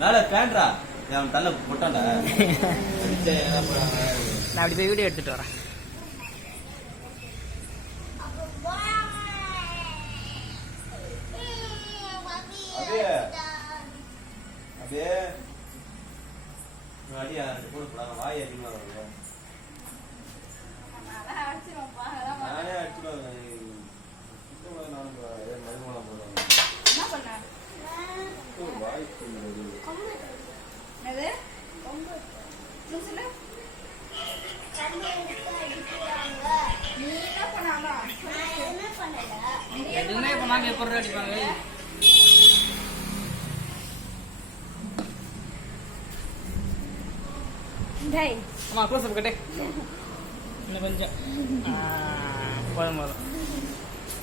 மேல பேண்ட்ரா அவன் தள்ள போட்டான்டா. நான் அப்படி போய் வீடியோ எடுத்துட்டு வரேன். அப்படியே அடியா போடக்கூடாது, வாய் அதிகமாக வருது. நானே அடிச்சுடுவாங்க. மருமலாம் போடுவாங்க. வாய்ப்பு எதுவுமே பண்ணாம எப்படி அடிப்பாங்க? அம்மா க்ளோஸ் அப் கட்டு இன்னும் கொஞ்சம் போதும் போதும்.